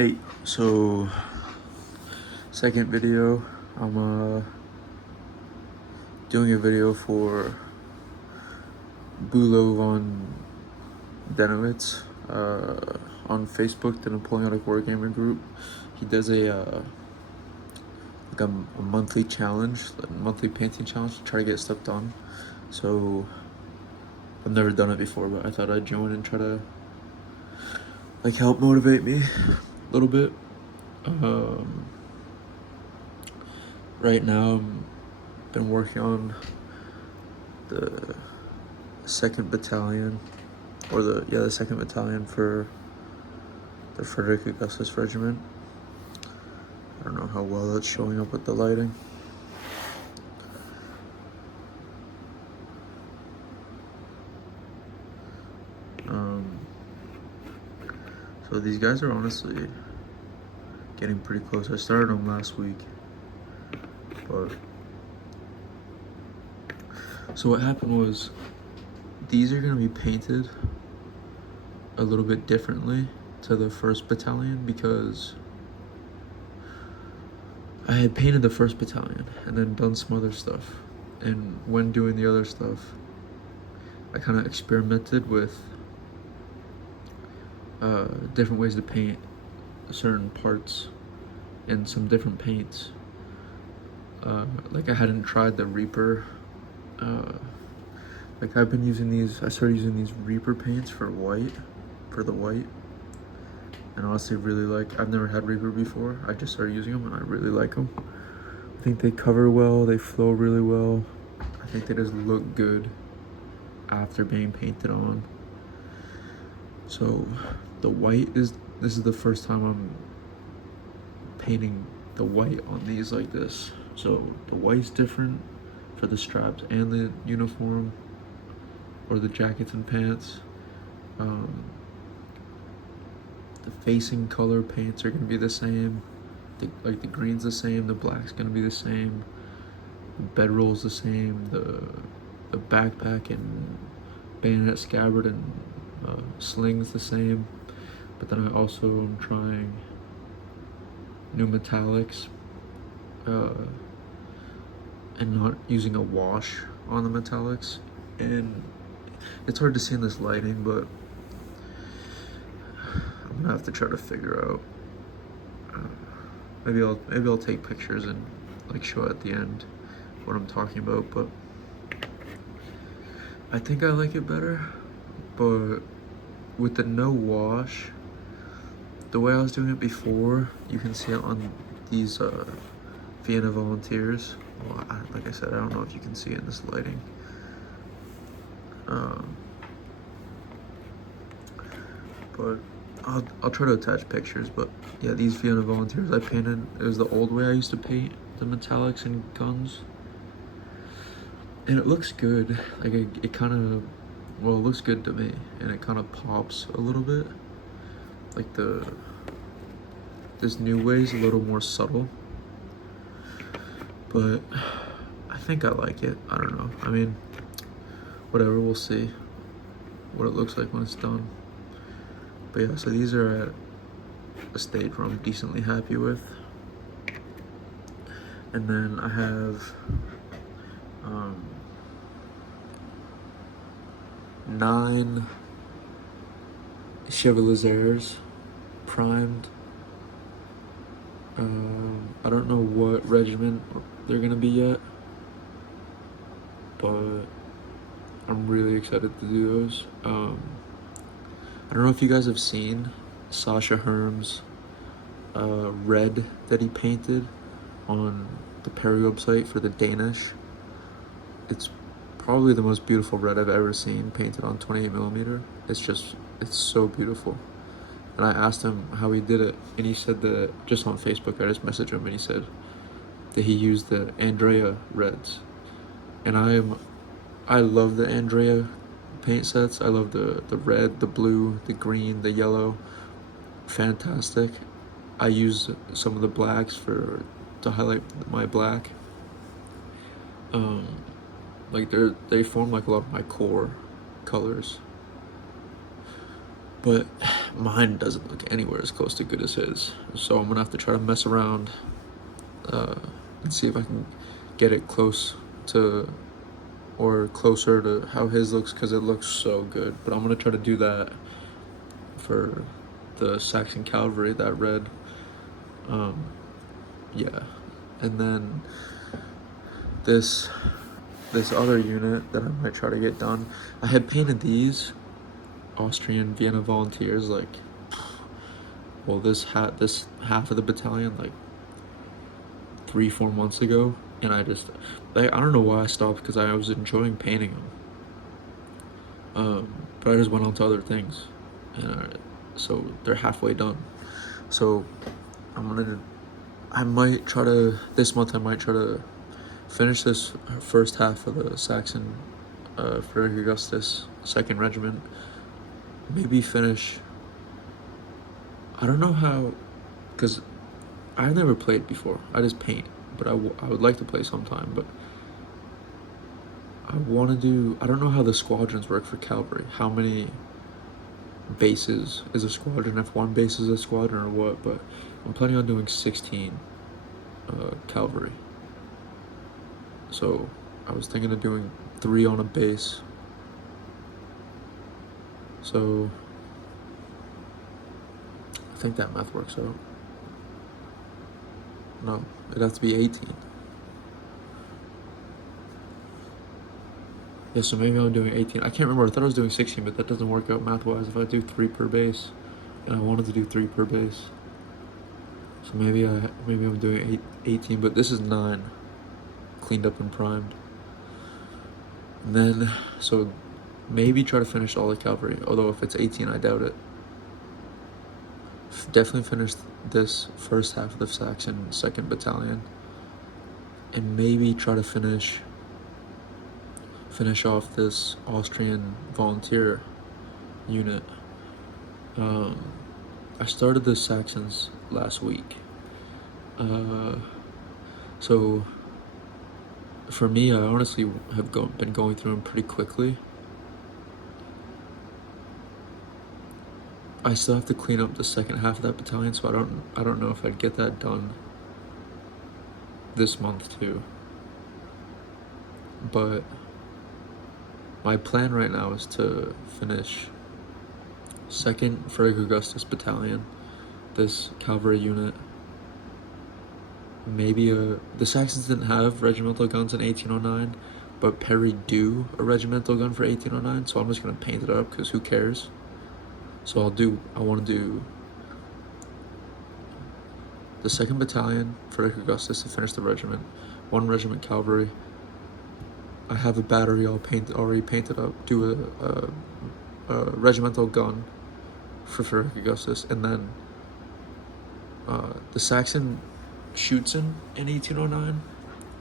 Hey, so second video, I'm doing a video for Bulow Von Dennewitz on Facebook, the Napoleonic Wargamer group. He does a monthly challenge, a monthly painting challenge to try to get stuff done. So I've never done it before, but I thought I'd join and try to help motivate me a little bit. Right now I've been working on the 2nd Battalion, or the 2nd Battalion for the Frederick Augustus Regiment. I don't know how well that's showing up with the lighting. So these guys are honestly getting pretty close. I started them last week, but so what happened was these are gonna be painted a little bit differently to the 1st Battalion because I had painted the 1st Battalion and then done some other stuff, and when doing the other stuff I kind of experimented with different ways to paint certain parts in some different paints. Like I hadn't tried the Reaper. Like I've been using these, I started using these Reaper paints for the white. And honestly I've never had Reaper before. I just started using them and I really like them. I think they cover well, they flow really well. I think they just look good after being painted on. So the white this is the first time I'm painting the white on these like this. So the white's different for the straps and the uniform, or the jackets and pants. The facing color paints are gonna be the same. The green's the same, the black's gonna be the same, the bedroll's the same, the backpack and bayonet scabbard and sling's the same. But then I also am trying new metallics and not using a wash on the metallics. And it's hard to see in this lighting, but I'm gonna have to try to figure out. Maybe I'll take pictures and show at the end what I'm talking about. But I think I like it better. But with the no wash, the way I was doing it before, you can see it on these Vienna Volunteers. Well, like I said, I don't know if you can see it in this lighting. But I'll try to attach pictures. But yeah, these Vienna Volunteers I painted, it was the old way I used to paint the metallics and guns. And it looks good. Like it kind of, well, it looks good to me, and it kind of pops a little bit. Like this new way is a little more subtle, but I think I like it. I don't know. I mean, whatever, we'll see what it looks like when it's done. But yeah, so these are at a stage where I'm decently happy with. And then I have 9 Chevaliers primed. I don't know what regiment they're gonna be yet, but I'm really excited to do those. I don't know if you guys have seen Sasha Herm's red that he painted on the Perry website for the Danish. It's probably the most beautiful red I've ever seen painted on 28mm. It's so beautiful. And I asked him how he did it, and he said that, just on Facebook, I just messaged him, and he said that he used the Andrea reds. And I love the Andrea paint sets. I love the red, the blue, the green, the yellow. Fantastic. I use some of the blacks to highlight my black. They form like a lot of my core colors. But mine doesn't look anywhere as close to good as his. So I'm gonna have to try to mess around and see if I can get it close to or closer to how his looks, because it looks so good. But I'm gonna try to do that for the Saxon Cavalry, that red. Yeah, and then this other unit that I might try to get done. I had painted these Austrian Vienna Volunteers like, well, this half of the battalion like 3-4 months ago, and I don't know why I stopped, because I was enjoying painting them. But I just went on to other things, and so they're halfway done. So this month I might try to finish this first half of the Saxon Frederick Augustus 2nd Regiment. Maybe finish, I don't know how, because I've never played before. I just paint, but I would like to play sometime, but I don't know how the squadrons work for cavalry. How many bases is a squadron, if one base is a squadron or what, but I'm planning on doing 16 cavalry. So I was thinking of doing 3 on a base. So I think that math works out. No, it'd have to be 18. Yeah, so maybe I'm doing 18. I can't remember. I thought I was doing 16, but that doesn't work out math-wise if I do 3 per base. And I wanted to do 3 per base. So maybe I'm doing 18, but this is 9. Cleaned up and primed. And then, so maybe try to finish all the cavalry. Although if it's 18, I doubt it. Definitely finish this first half of the Saxon 2nd Battalion. And maybe try to finish off this Austrian volunteer unit. I started the Saxons last week. So for me, I honestly have been going through them pretty quickly. I still have to clean up the second half of that battalion, so I don't know if I'd get that done this month too. But my plan right now is to finish 2nd Frederick Augustus Battalion, this cavalry unit. Maybe the Saxons didn't have regimental guns in 1809, but Perry do a regimental gun for 1809, so I'm just gonna paint it up, because who cares? So I want to do the 2nd Battalion, Frederick Augustus, to finish the regiment, 1 regiment cavalry. I have a battery already painted up, do a regimental gun for Frederick Augustus, and then the Saxon Schutzen in 1809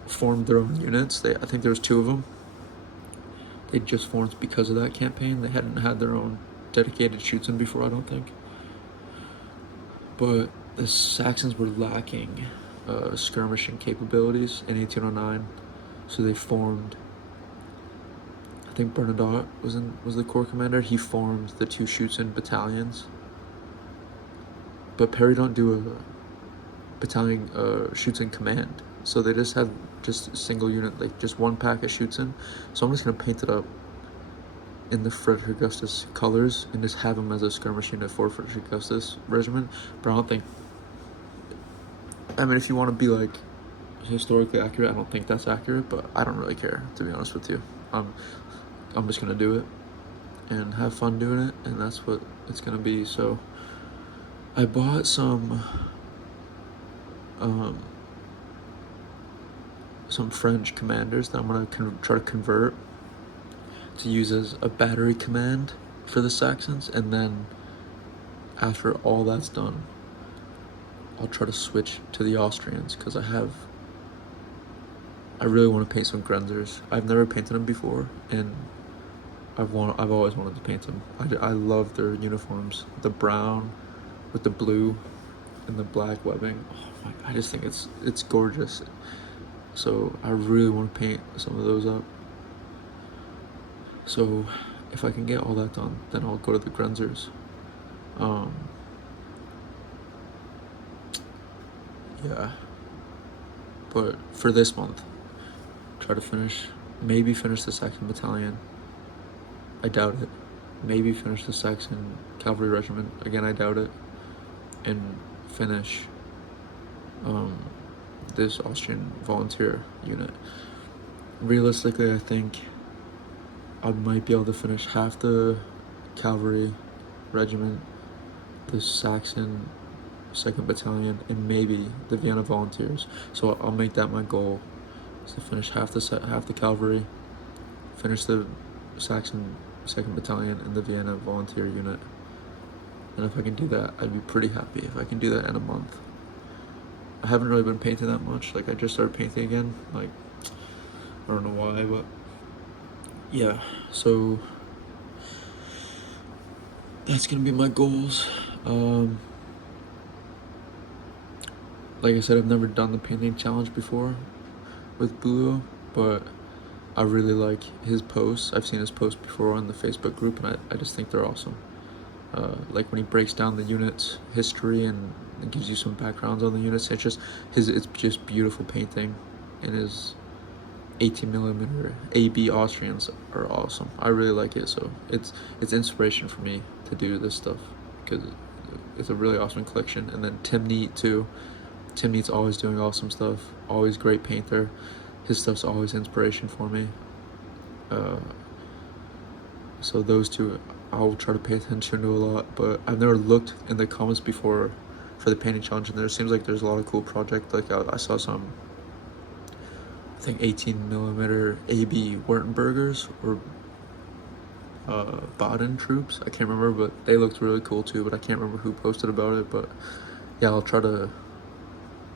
formed their own units. I think there was 2 of them. They just formed because of that campaign. They hadn't had their own dedicated Schutzen before, I don't think. But the Saxons were lacking skirmishing capabilities in 1809, so they formed. I think Bernadotte was the corps commander. He formed the 2 Schutzen battalions. But Perry don't do a battalion Schutzen command, so they just have a single unit, like just 1 pack of Schutzen. So I'm just gonna paint it up in the Frederick Augustus colors and just have them as a skirmish unit for Frederick Augustus regiment. But I don't think, I mean, if you want to be like historically accurate, I don't think that's accurate, but I don't really care, to be honest with you. I'm just gonna do it and have fun doing it, and that's what it's gonna be. So I bought some French commanders that I'm gonna try to convert to use as a battery command for the Saxons, and then after all that's done, I'll try to switch to the Austrians, because I really want to paint some Grenzers. I've never painted them before, and I've always wanted to paint them. I love their uniforms, the brown with the blue and the black webbing. Oh my, I just think it's gorgeous. So I really want to paint some of those up. So if I can get all that done, then I'll go to the Grenzers. yeah. But for this month, try to maybe finish the 2nd Battalion. I doubt it. Maybe finish the 2nd Cavalry Regiment. Again, I doubt it. And finish this Austrian volunteer unit. Realistically, I think I might be able to finish half the Cavalry Regiment, the Saxon 2nd Battalion, and maybe the Vienna Volunteers. So I'll make that my goal, is to finish half the Cavalry, finish the Saxon 2nd Battalion and the Vienna Volunteer unit. And if I can do that, I'd be pretty happy. If I can do that in a month. I haven't really been painting that much. Like, I just started painting again. Like, I don't know why, but yeah. So that's gonna be my goals. Like I said, I've never done the painting challenge before with Bulow, but I really like his posts. I've seen his posts before on the Facebook group, and I just think they're awesome. Like when he breaks down the units' history and gives you some backgrounds on the units, it's just beautiful painting, and his 18mm AB Austrians are awesome. I really like it, so it's inspiration for me to do this stuff, because it's a really awesome collection. And then Tim Neat too. Tim Neat's always doing awesome stuff, always great painter. His stuff's always inspiration for me. So those two I'll try to pay attention to a lot, but I've never looked in the comments before for the painting challenge, and there seems like there's a lot of cool projects. Like I saw some, I think 18mm AB Wurtembergers or Baden troops. I can't remember, but they looked really cool too, but I can't remember who posted about it. But yeah, I'll try to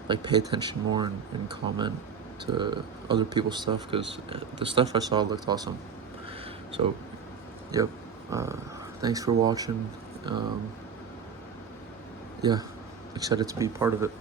like pay attention more and comment to other people's stuff, because the stuff I saw looked awesome. So yep, thanks for watching. Yeah, excited to be part of it.